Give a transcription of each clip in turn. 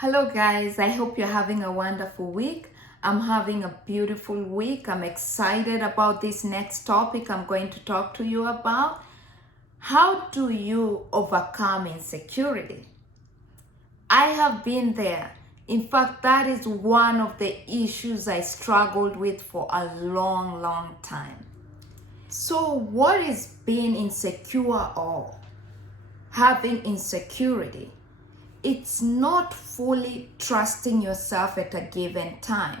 Hello guys, I hope you're having a wonderful week. I'm having a beautiful week. I'm excited about this next topic I'm going to talk to you about. How do you overcome insecurity? I have been there. In fact, that is one of the issues I struggled with for a long time. So what is being insecure or having insecurity? It's not fully trusting yourself at a given time.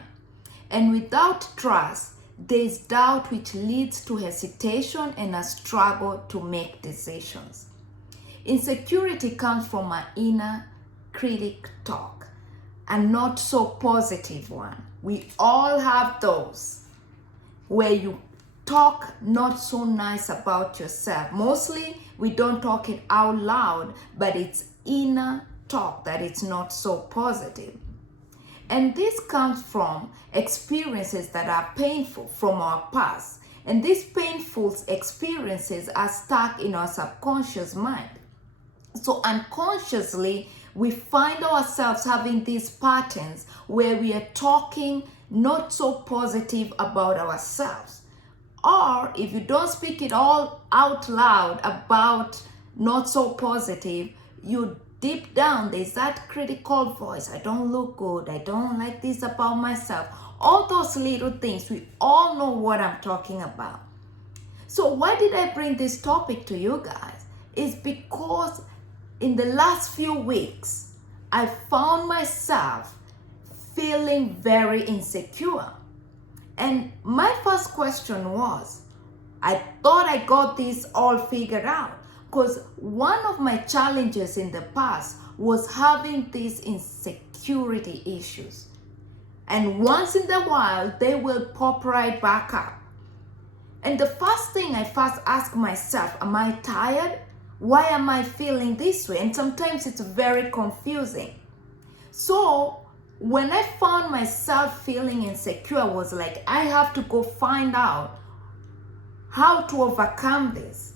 And without trust, there's doubt, which leads to hesitation and a struggle to make decisions. Insecurity comes from an inner critic talk, a not so positive one. We all have those where you talk not so nice about yourself. Mostly we don't talk it out loud, but it's inner talk that it's not so positive. And this comes from experiences that are painful from our past. And these painful experiences are stuck in our subconscious mind. So unconsciously, we find ourselves having these patterns where we are talking not so positive about ourselves. Or if you don't speak it all out loud about not so positive, you deep down there's that critical voice. I don't look good. I don't like this about myself. All those little things. We all know what I'm talking about. So why did I bring this topic to you guys? It's because in the last few weeks, I found myself feeling very insecure. And my first question was, I thought I got this all figured out. Because one of my challenges in the past was having these insecurity issues. And once in a while, they will pop right back up. And the first thing I first ask myself, am I tired? Why am I feeling this way? And sometimes it's very confusing. So when I found myself feeling insecure, I was like, I have to go find out how to overcome this.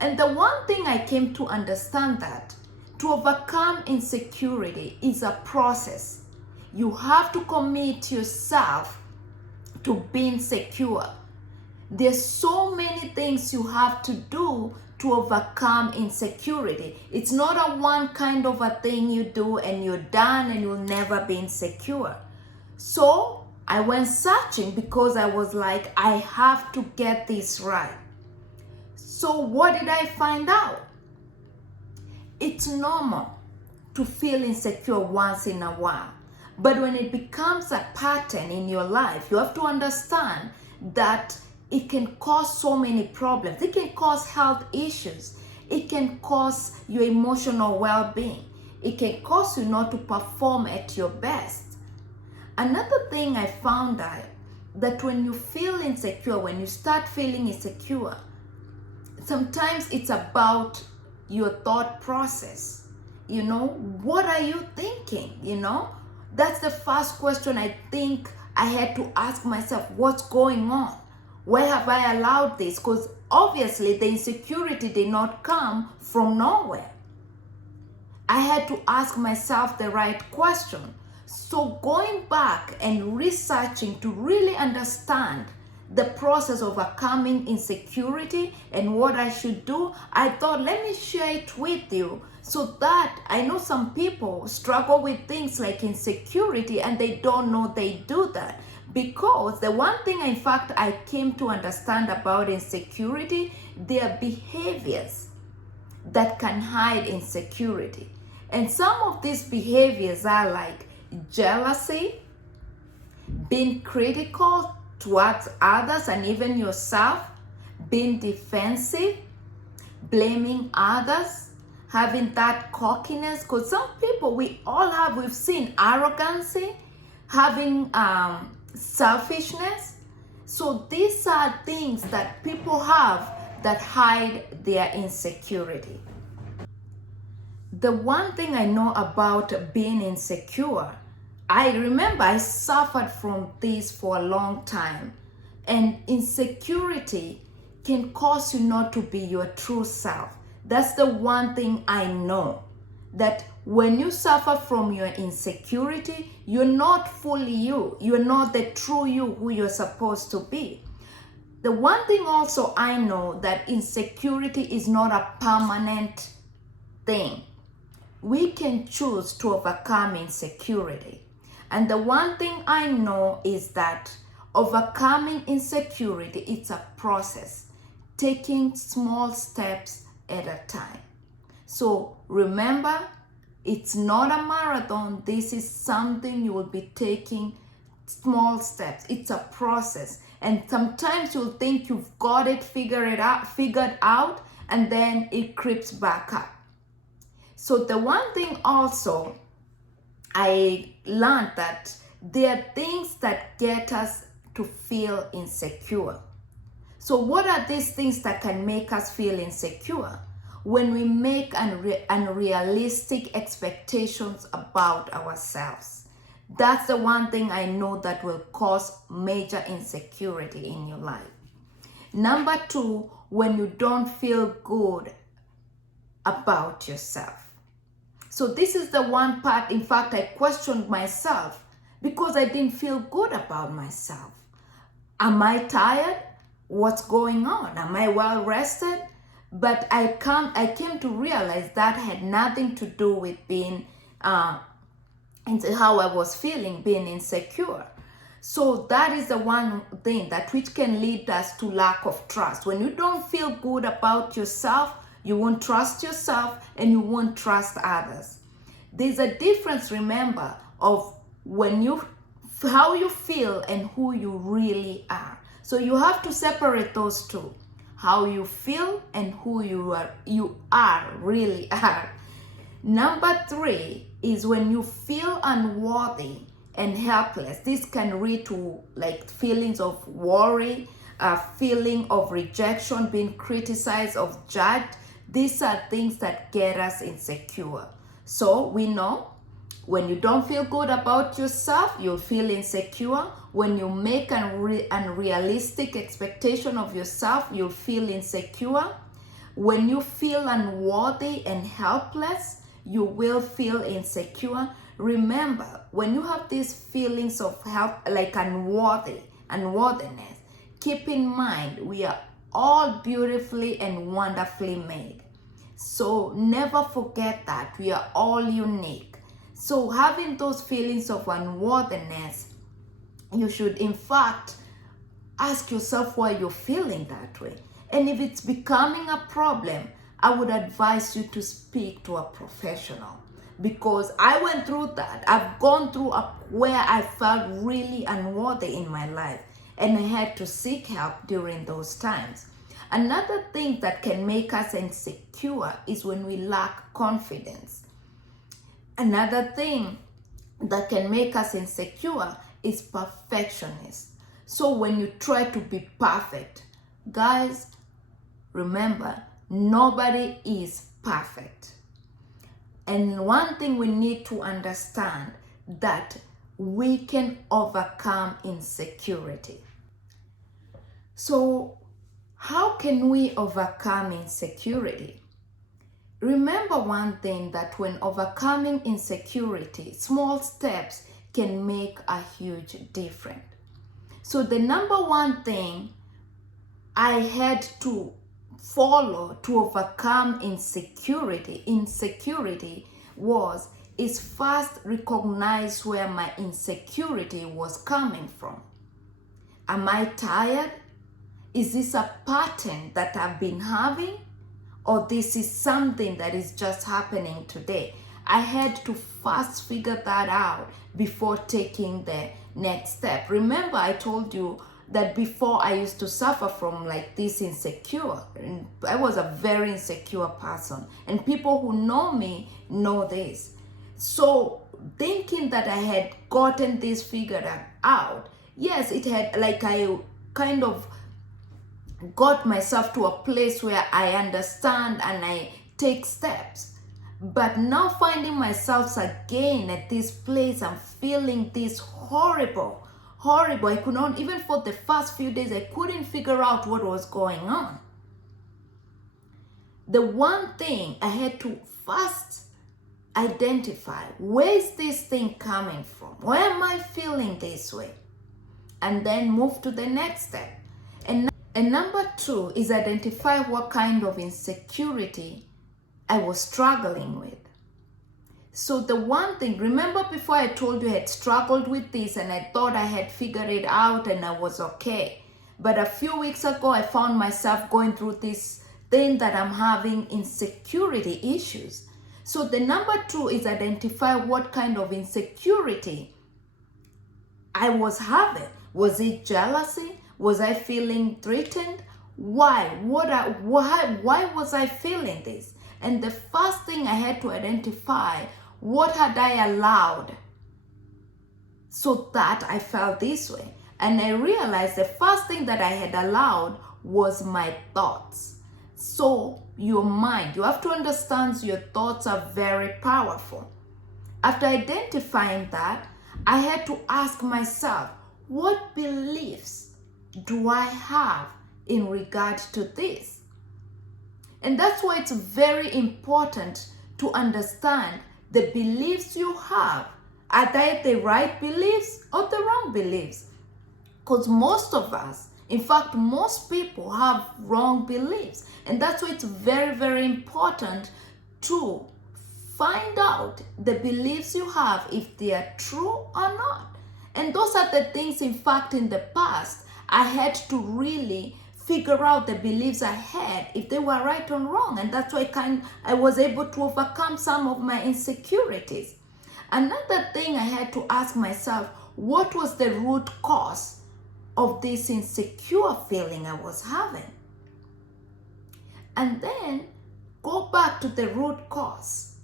And the one thing I came to understand that to overcome insecurity is a process. You have to commit yourself to being secure. There's so many things you have to do to overcome insecurity. It's not a one kind of a thing you do and you're done and you'll never be insecure. So I went searching because I was like, I have to get this right. So what did I find out? It's normal to feel insecure once in a while. But when it becomes a pattern in your life, you have to understand that it can cause so many problems. It can cause health issues. It can cause your emotional well-being. It can cause you not to perform at your best. Another thing I found out, that when you feel insecure, when you start feeling insecure, sometimes it's about your thought process. What are you thinking? That's the first question I think I had to ask myself. What's going on? Where have I allowed this? Because obviously the insecurity did not come from nowhere. I had to ask myself the right question. So going back and researching to really understand the process of overcoming insecurity and what I should do, I thought, let me share it with you so that I know some people struggle with things like insecurity and they don't know they do that. Because the one thing, in fact, I came to understand about insecurity, there are behaviors that can hide insecurity. And some of these behaviors are like jealousy, being critical towards others and even yourself, being defensive, blaming others, having that cockiness. Because some people, we've seen arrogancy, having selfishness. So these are things that people have that hide their insecurity. The one thing I know about being insecure, I remember I suffered from this for a long time. And insecurity can cause you not to be your true self. That's the one thing I know. That when you suffer from your insecurity, you're not fully you. You're not the true you who you're supposed to be. The one thing also I know that insecurity is not a permanent thing. We can choose to overcome insecurity. And the one thing I know is that overcoming insecurity, it's a process, taking small steps at a time. So remember, it's not a marathon. This is something you will be taking small steps. It's a process. And sometimes you'll think you've got it figured out, and then it creeps back up. So the one thing also I learned that there are things that get us to feel insecure. So what are these things that can make us feel insecure? When we make unrealistic expectations about ourselves. That's the one thing I know that will cause major insecurity in your life. Number two, when you don't feel good about yourself. So this is the one part, in fact, I questioned myself because I didn't feel good about myself. Am I tired? What's going on? Am I well rested? But I came to realize that had nothing to do with being, into how I was feeling, being insecure. So that is the one thing that which can lead us to lack of trust. When you don't feel good about yourself, you won't trust yourself and you won't trust others. There's a difference, remember, of how you feel and who you really are. So you have to separate those two. How you feel and who you really are. Number three is when you feel unworthy and helpless. This can lead to like feelings of worry, feeling of rejection, being criticized, of judged. These are things that get us insecure. So we know when you don't feel good about yourself, you'll feel insecure. When you make an unrealistic expectation of yourself, you'll feel insecure. When you feel unworthy and helpless, you will feel insecure. Remember, when you have these feelings of unworthiness, keep in mind we are all beautifully and wonderfully made. So never forget that we are all unique. So having those feelings of unworthiness, you should in fact ask yourself why you're feeling that way. And if it's becoming a problem, I would advise you to speak to a professional, because I went through that. I've gone through where I felt really unworthy in my life, and I had to seek help during those times. Another thing that can make us insecure is when we lack confidence. Another thing that can make us insecure is perfectionist. So when you try to be perfect, guys, remember, nobody is perfect. And one thing we need to understand, that we can overcome insecurity. So how can we overcome insecurity? Remember one thing, that when overcoming insecurity, small steps can make a huge difference. So the number one thing I had to follow to overcome insecurity is first recognize where my insecurity was coming from. Am I tired? Is this a pattern that I've been having? Or this is something that is just happening today? I had to first figure that out before taking the next step. Remember, I told you that before I used to suffer from like this insecure. And I was a very insecure person. And people who know me know this. So thinking that I had gotten this figured out, yes, it had, like, I kind of got myself to a place where I understand and I take steps. But now finding myself again at this place, I'm feeling this horrible. I could not, even for the first few days, I couldn't figure out what was going on. The one thing I had to first identify, where is this thing coming from? Why am I feeling this way? And then move to the next step. And number 2 is identify what kind of insecurity I was struggling with. So the one thing, remember before I told you I had struggled with this and I thought I had figured it out and I was okay. But a few weeks ago, I found myself going through this thing that I'm having insecurity issues. So the number 2 is identify what kind of insecurity I was having. Was it jealousy? Was I feeling threatened? Why? Why was I feeling this? And the first thing I had to identify, what had I allowed so that I felt this way? And I realized the first thing that I had allowed was my thoughts. So your mind, you have to understand your thoughts are very powerful. After identifying that, I had to ask myself, what beliefs do I have in regard to this? And that's why it's very important to understand the beliefs you have. Are they the right beliefs or the wrong beliefs? Because most of us, in fact, most people have wrong beliefs. And that's why it's very, very important to find out the beliefs you have, if they are true or not. And those are the things, in fact, in the past, I had to really figure out the beliefs I had, if they were right or wrong. And that's why I was able to overcome some of my insecurities. Another thing I had to ask myself, what was the root cause of this insecure feeling I was having? And then go back to the root cause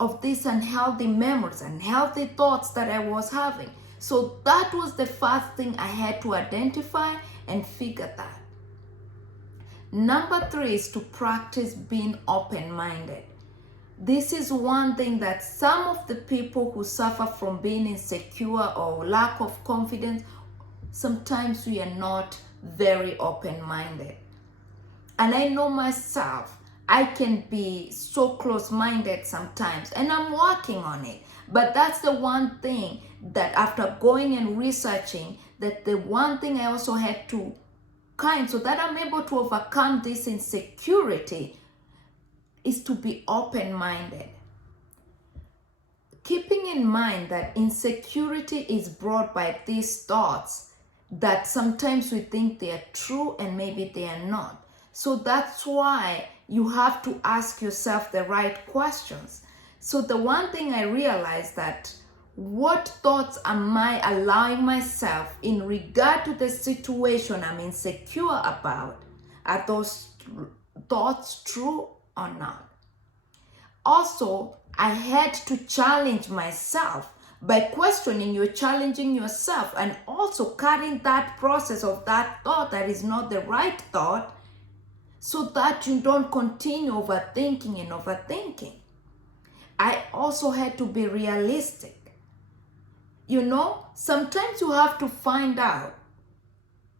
of these unhealthy memories, unhealthy thoughts that I was having. So that was the first thing I had to identify and figure that. Number 3 is to practice being open-minded. This is one thing that some of the people who suffer from being insecure or lack of confidence, sometimes we are not very open-minded. And I know myself, I can be so close-minded sometimes, and I'm working on it. But that's the one thing that after going and researching, that the one thing I also had to so that I'm able to overcome this insecurity is to be open-minded. Keeping in mind that insecurity is brought by these thoughts that sometimes we think they are true and maybe they are not. So that's why you have to ask yourself the right questions. So the one thing I realized that what thoughts am I allowing myself in regard to the situation I'm insecure about? Are those thoughts true or not? Also, I had to challenge myself. By questioning, you're challenging yourself and also cutting that process of that thought that is not the right thought, so that you don't continue overthinking and overthinking. I also had to be realistic. You know, sometimes you have to find out,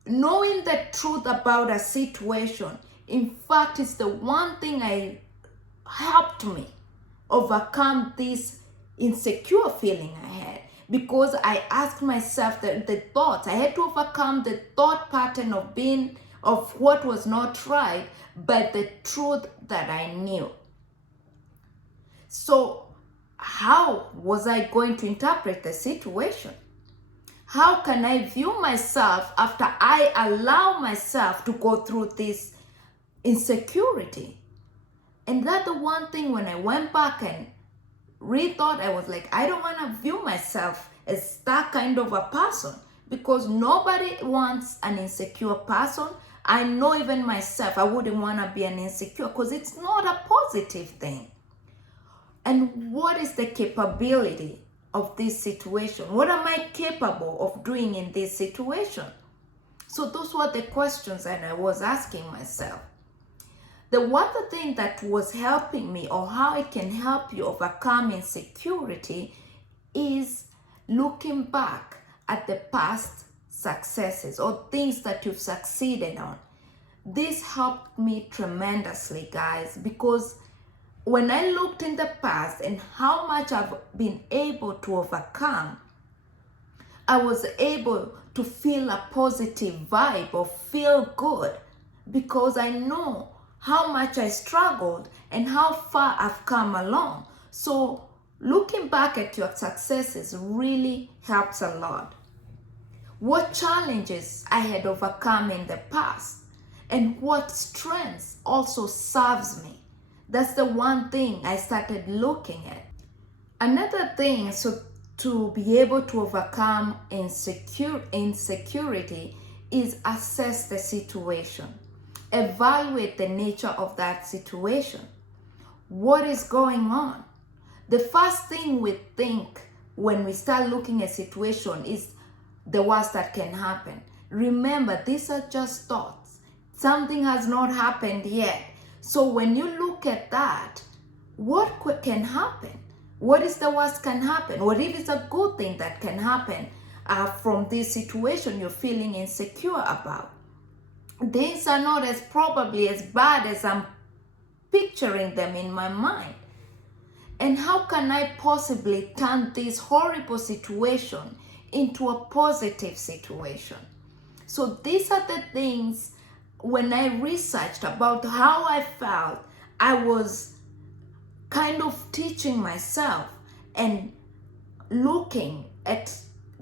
knowing the truth about a situation, in fact, it's the one thing I helped me overcome this insecure feeling I had, because I asked myself the thoughts. I had to overcome the thought pattern of what was not right, but the truth that I knew. So how was I going to interpret the situation? How can I view myself after I allow myself to go through this insecurity? And that's the one thing, when I went back and rethought, I was like, I don't want to view myself as that kind of a person, because nobody wants an insecure person. I know even myself, I wouldn't want to be an insecure, because it's not a positive thing. And what is the capability of this situation? What am I capable of doing in this situation? So those were the questions that I was asking myself. The one thing that was helping me, or how it can help you overcome insecurity, is looking back at the past successes or things that you've succeeded on. This helped me tremendously, guys, because when I looked in the past and how much I've been able to overcome, I was able to feel a positive vibe or feel good because I know how much I struggled and how far I've come along. So looking back at your successes really helps a lot. What challenges I had overcome in the past and what strengths also serves me. That's the one thing I started looking at. Another thing, so to be able to overcome insecurity is assess the situation. Evaluate the nature of that situation. What is going on? The first thing we think when we start looking at a situation is the worst that can happen. Remember, these are just thoughts. Something has not happened yet. So when you look at that, what can happen? What is the worst can happen? What if it's a good thing that can happen from this situation you're feeling insecure about? These are not as probably as bad as I'm picturing them in my mind. And how can I possibly turn this horrible situation into a positive situation? So these are the things when I researched about how I felt, I was kind of teaching myself and looking at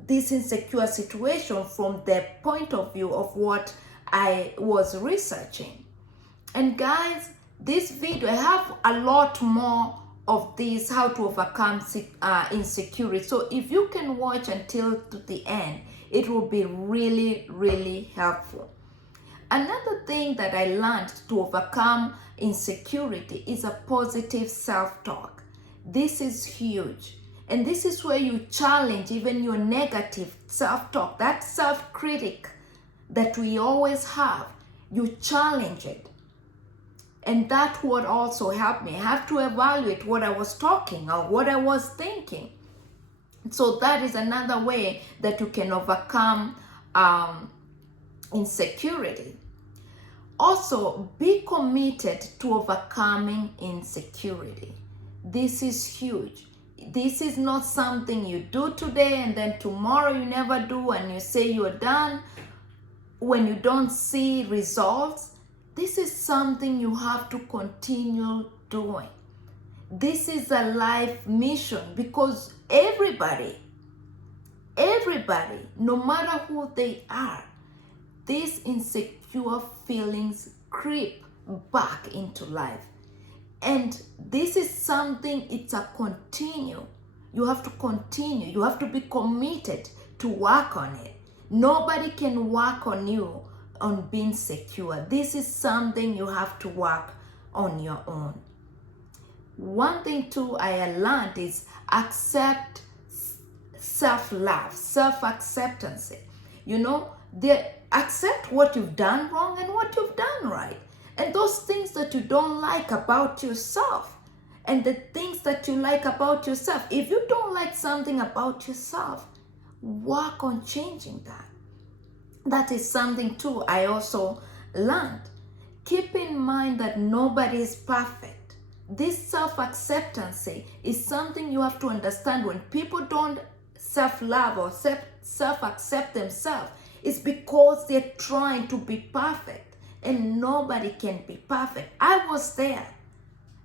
this insecure situation from the point of view of what I was researching. And guys, this video, I have a lot more of this, how to overcome insecurity. So if you can watch until to the end, it will be really, really helpful. Another thing that I learned to overcome insecurity is a positive self-talk. This is huge. And this is where you challenge even your negative self-talk, that self-critic that we always have. You challenge it. And that would also help me. I have to evaluate what I was talking or what I was thinking. So that is another way that you can overcome insecurity. Also, be committed to overcoming insecurity. This is huge. This is not something you do today and then tomorrow you never do and you say you're done when you don't see results. This is something you have to continue doing. This is a life mission because everybody, no matter who they are, these insecure feelings creep back into life. And this is something, it's a continue. You have to continue. You have to be committed to work on it. Nobody can work on you on being secure. This is something you have to work on your own. One thing too I learned is accept self-love, self-acceptance. You know, accept what you've done wrong and what you've done right. And those things that you don't like about yourself and the things that you like about yourself. If you don't like something about yourself, work on changing that. That is something too I also learned. Keep in mind that nobody is perfect. This self-acceptance is something you have to understand. When people don't self-love or self-accept themselves, it's because they're trying to be perfect. And nobody can be perfect. I was there.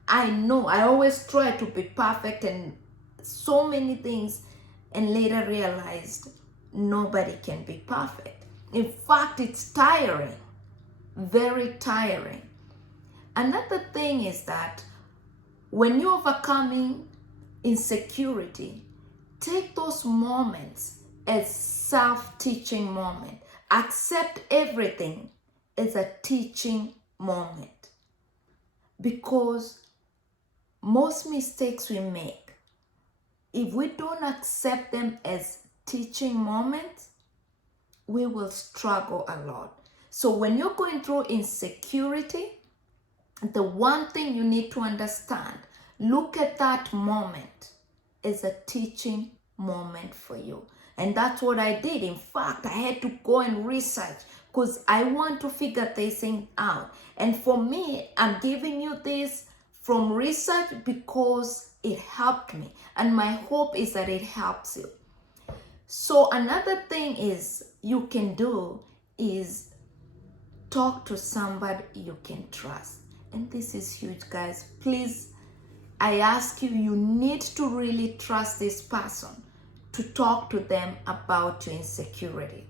I know. I always try to be perfect and so many things, and later realized nobody can be perfect. In fact, it's tiring. Very tiring. Another thing is that when you're overcoming insecurity, take those moments as self-teaching moment. Accept everything as a teaching moment. Because most mistakes we make, if we don't accept them as teaching moments, we will struggle a lot. So when you're going through insecurity, the one thing you need to understand, look at that moment as a teaching moment for you. And that's what I did. In fact, I had to go and research because I want to figure this thing out. And for me, I'm giving you this from research because it helped me. And my hope is that it helps you. So another thing is you can do is talk to somebody you can trust. And this is huge, guys. Please, I ask you, you need to really trust this person to talk to them about your insecurity.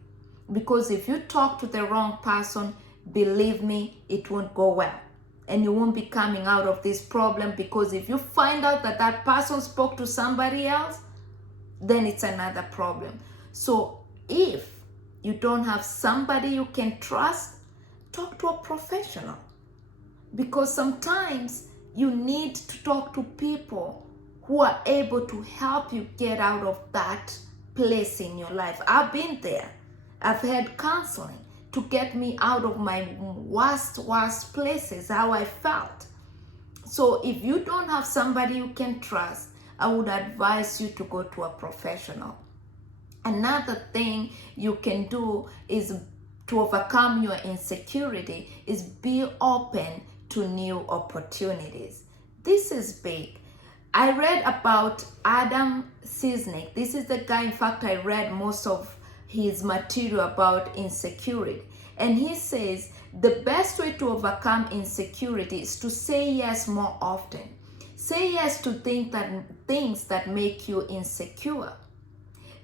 Because if you talk to the wrong person, believe me, it won't go well. And you won't be coming out of this problem, because if you find out that that person spoke to somebody else, then it's another problem. So if you don't have somebody you can trust, talk to a professional. Because sometimes you need to talk to people who are able to help you get out of that place in your life. I've been there. I've had counseling to get me out of my worst places, how I felt. So if you don't have somebody you can trust, I would advise you to go to a professional. Another thing you can do is to overcome your insecurity is be open to new opportunities. This is big. I read about Adam Cisnik. This is the guy, in fact, I read most of his material about insecurity. And he says the best way to overcome insecurity is to say yes more often. Say yes to things that make you insecure.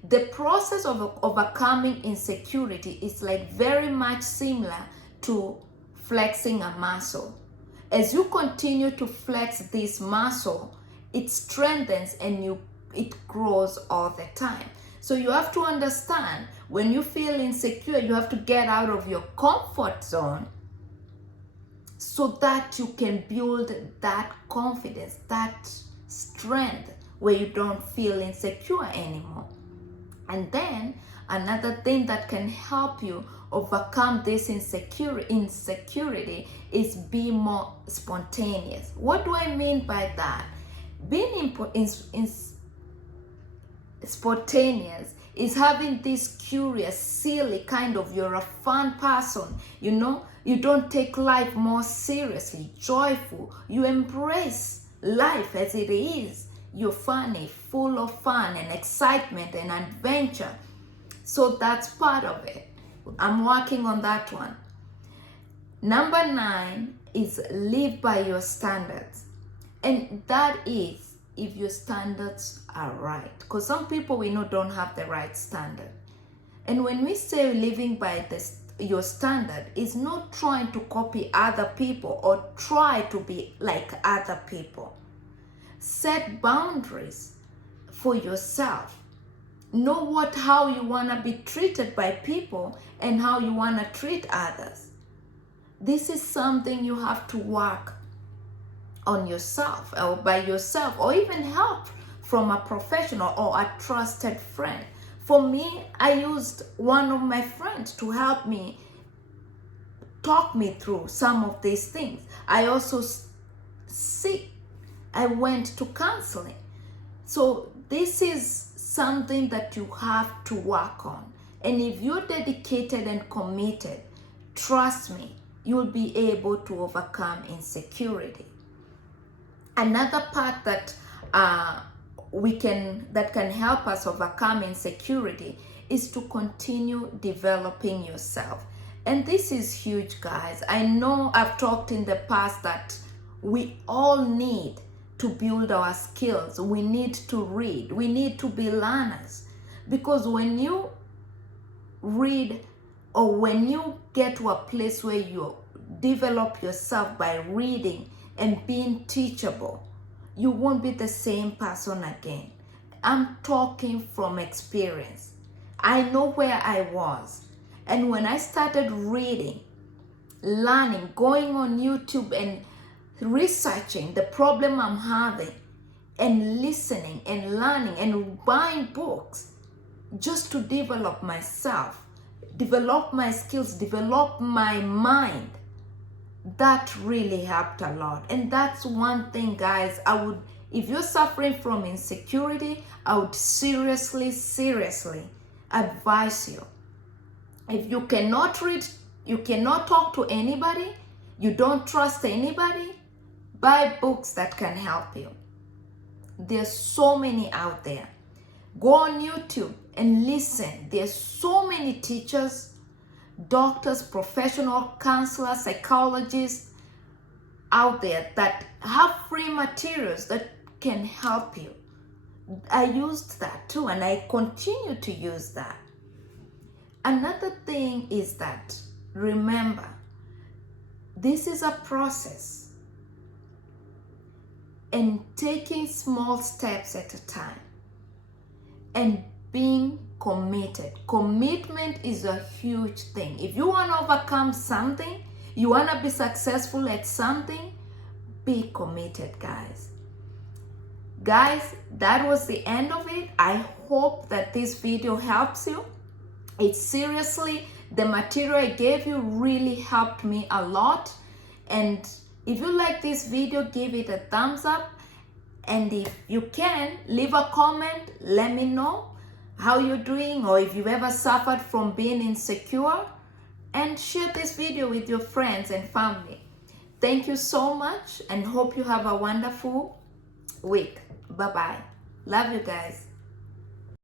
The process of overcoming insecurity is like very much similar to flexing a muscle. As you continue to flex this muscle, it strengthens and it grows all the time. So you have to understand, when you feel insecure, you have to get out of your comfort zone so that you can build that confidence, that strength where you don't feel insecure anymore. And then another thing that can help you overcome this insecurity is be more spontaneous. What do I mean by that? Being spontaneous is having this curious, silly kind of, you're a fun person, you don't take life more seriously, joyful, you embrace life as it is. You're funny, full of fun and excitement and adventure. So that's part of it. I'm working on that one. Number 9 is live by your standards. And that is if your standards are right. Because some people we know don't have the right standard. And when we say living by your standard, is not trying to copy other people or try to be like other people. Set boundaries for yourself. Know how you want to be treated by people and how you want to treat others. This is something you have to work on yourself or by yourself, or even help from a professional or a trusted friend. For me, I used one of my friends to help me talk me through some of these things. I also I went to counseling. So this is something that you have to work on. And if you're dedicated and committed, trust me, you'll be able to overcome insecurity. Another part that can help us overcome insecurity is to continue developing yourself. And this is huge, guys. I know I've talked in the past that we all need to build our skills. We need to read. We need to be learners. Because when you read, or when you get to a place where you develop yourself by reading and being teachable, you won't be the same person again. I'm talking from experience. I know where I was. And when I started reading, learning, going on YouTube and researching the problem I'm having, and listening and learning and buying books just to develop myself, develop my skills, develop my mind, that really helped a lot. And that's one thing, guys, if you're suffering from insecurity, I would seriously advise you. If you cannot read, you cannot talk to anybody, you don't trust anybody, Buy books that can help you. There's so many out there. Go on YouTube and listen. There's so many teachers, doctors, professional counselors, psychologists out there that have free materials that can help you. I used that too, and I continue to use that. Another thing is that, remember, this is a process, and taking small steps at a time and being committed. Commitment is a huge thing. If you want to overcome something, you want to be successful at something, be committed, guys. Guys, that was the end of it. I hope that this video helps you. It's seriously, the material I gave you really helped me a lot. And if you like this video, give it a thumbs up. And if you can, leave a comment. Let me know how you're doing, or if you've ever suffered from being insecure. And share this video with your friends and family. Thank you so much, and hope you have a wonderful week. Bye-bye. Love you guys.